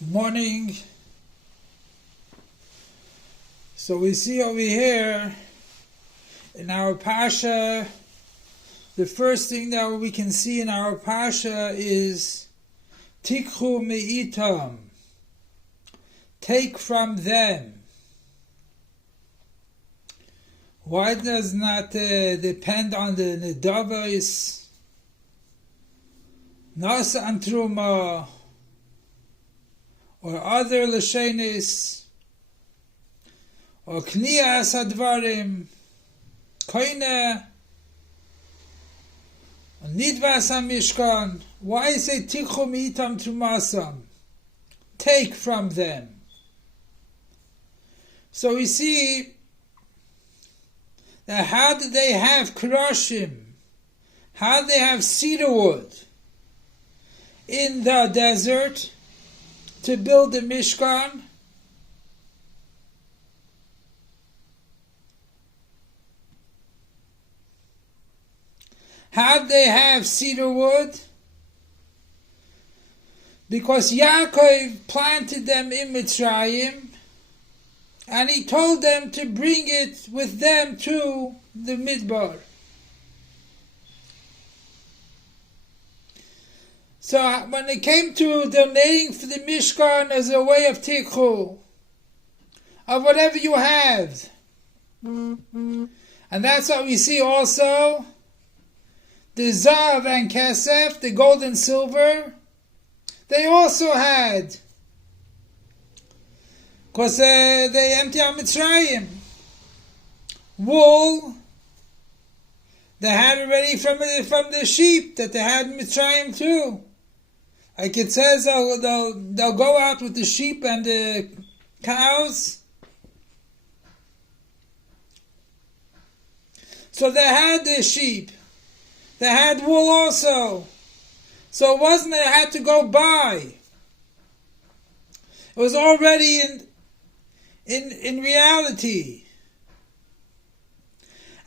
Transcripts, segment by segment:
Morning. So we see over here in our Pasha, the first thing that we can see in our Pasha is Tikhu Me'itam, take from them. Why does not depend on the Nedavos, Nasa Antruma, or other Lashenis, or Kniyas Advarim, Koine, Nidvas HaMishkan? Why say Tikhu Mi'itam Trumasam? Take from them. So we see that how did they have Krashim? How did they have cedar wood in the desert to build the Mishkan? How did they have cedar wood? Because Yaakov planted them in Mitzrayim, and he told them to bring it with them to the Midbar. So when it came to donating for the Mishkan as a way of tikhu, of whatever you have, and that's what we see also, the Zav and Kesef, the gold and silver, they also had, because they empty out Mitzrayim. Wool, they had already from the sheep that they had in Mitzrayim too. Like it says, they'll go out with the sheep and the cows. So they had the sheep. They had wool also. So it wasn't that they had to go buy. It was already in reality.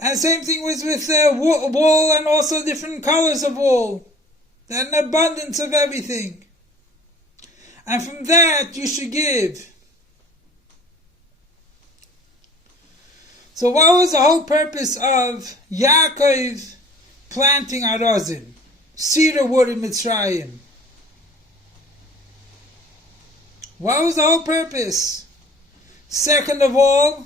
And same thing was with wool and also different colors of wool. An abundance of everything. And from that you should give. So what was the whole purpose of Yaakov planting arozim, cedar wood in Mitzrayim? What was the whole purpose? Second of all,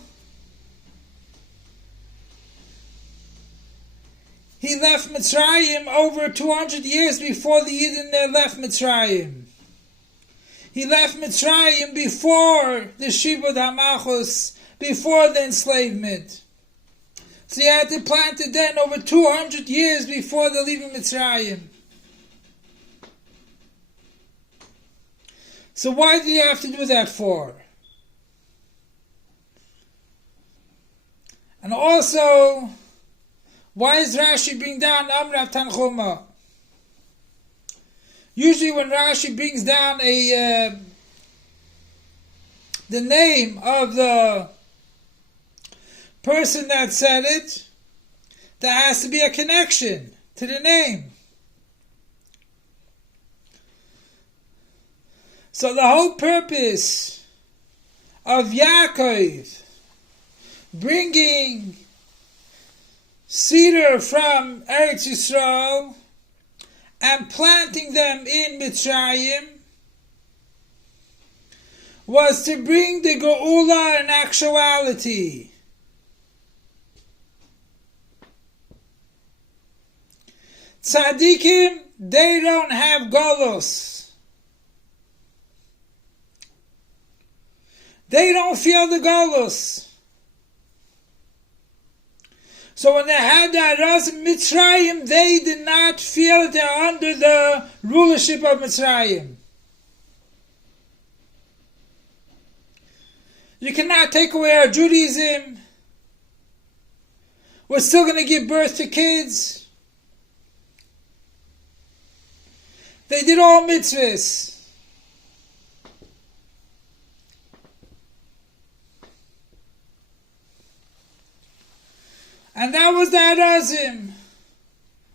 he left Mitzrayim over 200 years before the Yidden left Mitzrayim. He left Mitzrayim before the Shibud HaMachos, before the enslavement. So he had to plant it then over 200 years before the leaving Mitzrayim. So why did he have to do that for? And also, why does Rashi bring down Amrav Tanchuma? Usually when Rashi brings down the name of the person that said it, there has to be a connection to the name. So the whole purpose of Yaakov bringing cedar from Eretz Yisrael and planting them in Mitzrayim was to bring the Geula in actuality. Tzaddikim, they don't have Golos. They don't feel the Golos. So when they had the Araz in Mitzrayim, they did not feel that they're under the rulership of Mitzrayim. You cannot take away our Judaism. We're still going to give birth to kids. They did all mitzvahs. And that was the Arazim.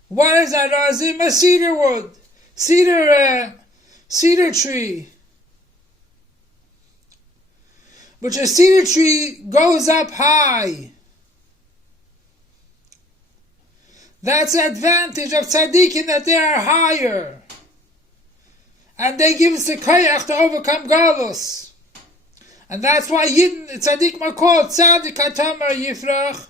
What is Arazim? A cedar wood. Cedar tree. which a cedar tree goes up high. That's the advantage of tzaddikim, that they are higher. And they give us the koyach to overcome galus. And that's why Yidden, tzaddikim are called tzaddik hatomer yifrach.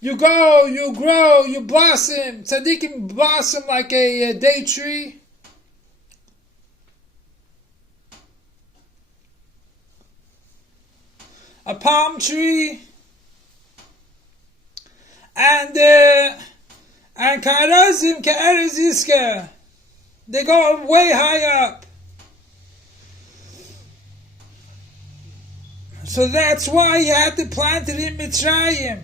You go, you grow, you blossom. Tzaddikim blossom like a date tree. A palm tree. And ka'arazim ka'erez yiska. They go way high up. So that's why you had to plant it in Mitzrayim.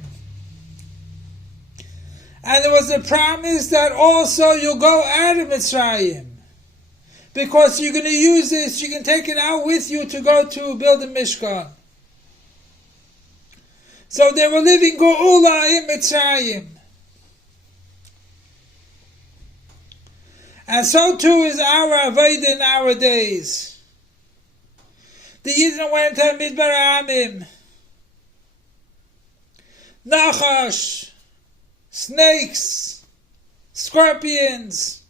And there was a promise that also you'll go out of Mitzrayim. Because you're going to use this, you can take it out with you to go to build a Mishkan. So they were living Geula in Mitzrayim. And so too is our Avodah nowadays. The Yidden went to Midbar Amim. Nachash. Snakes, scorpions,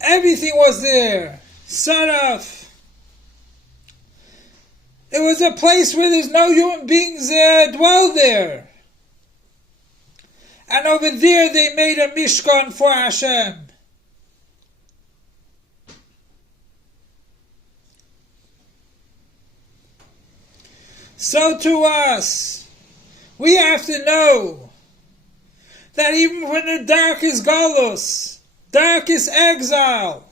everything was there. Saraf. It was a place where there's no human beings dwell there. And over there they made a Mishkan for Hashem. So to us, we have to know that even when the darkest galus, darkest exile,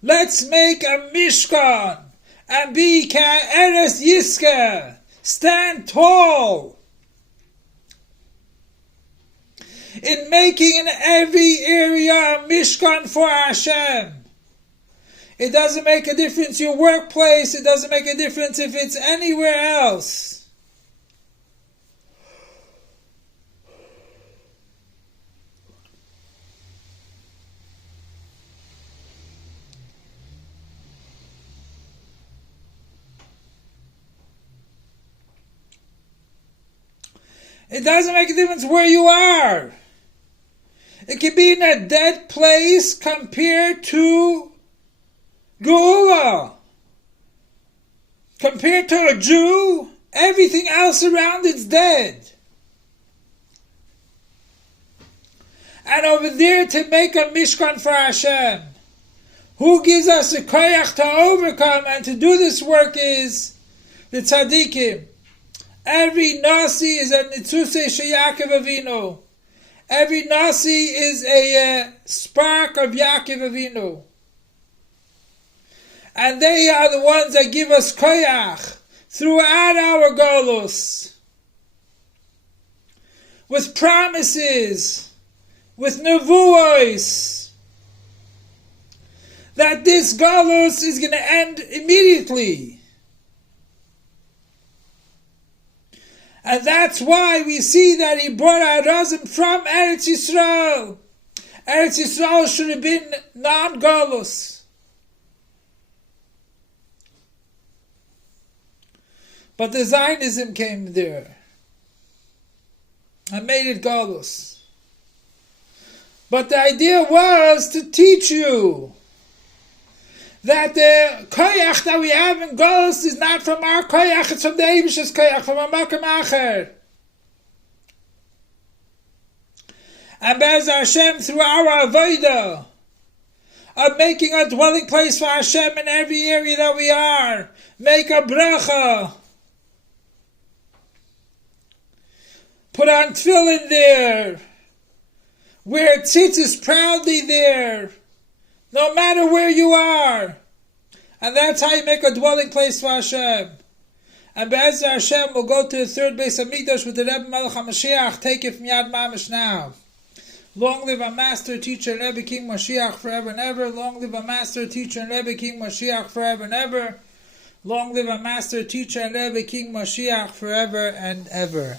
let's make a Mishkan and be ka'eres yiska, stand tall in making in every area a Mishkan for Hashem. It doesn't make a difference your workplace, it doesn't make a difference if it's anywhere else. It doesn't make a difference where you are. It can be in a dead place compared to Geula. Compared to a Jew, everything else around it's dead. And over there to make a Mishkan for Hashem. Who gives us the koyach to overcome and to do this work is the tzaddikim. Every Nasi is a Nitzuse Sheyakov Avinu. Every Nasi is a spark of Yaakov Avinu. And they are the ones that give us koyach throughout our galus. With promises, with nevuos, that this galus is going to end immediately. And that's why we see that he brought Arazim from Eretz Yisrael. Eretz Yisrael should have been non-galus. But the Zionism came there and made it galus. But the idea was to teach you that the koyach that we have in galus is not from our koyach, it's from the Eibish's koyach, from a makom acher. And Be'ez Hashem, through our avodah of making a dwelling place for Hashem in every area that we are, make a bracha, put on tefillin there, wear tzitzis proudly there, no matter where you are. And that's how you make a dwelling place for Hashem. And Be'ez Hashem will go to the third base of Mikdash with the Rebbe Melech HaMashiach. Take it from Yad Mamash now. Long live our master, teacher, and Rebbe King Moshiach forever and ever. Long live our master, teacher, and Rebbe King Moshiach forever and ever. Long live our master, teacher, and Rebbe King Moshiach forever and ever.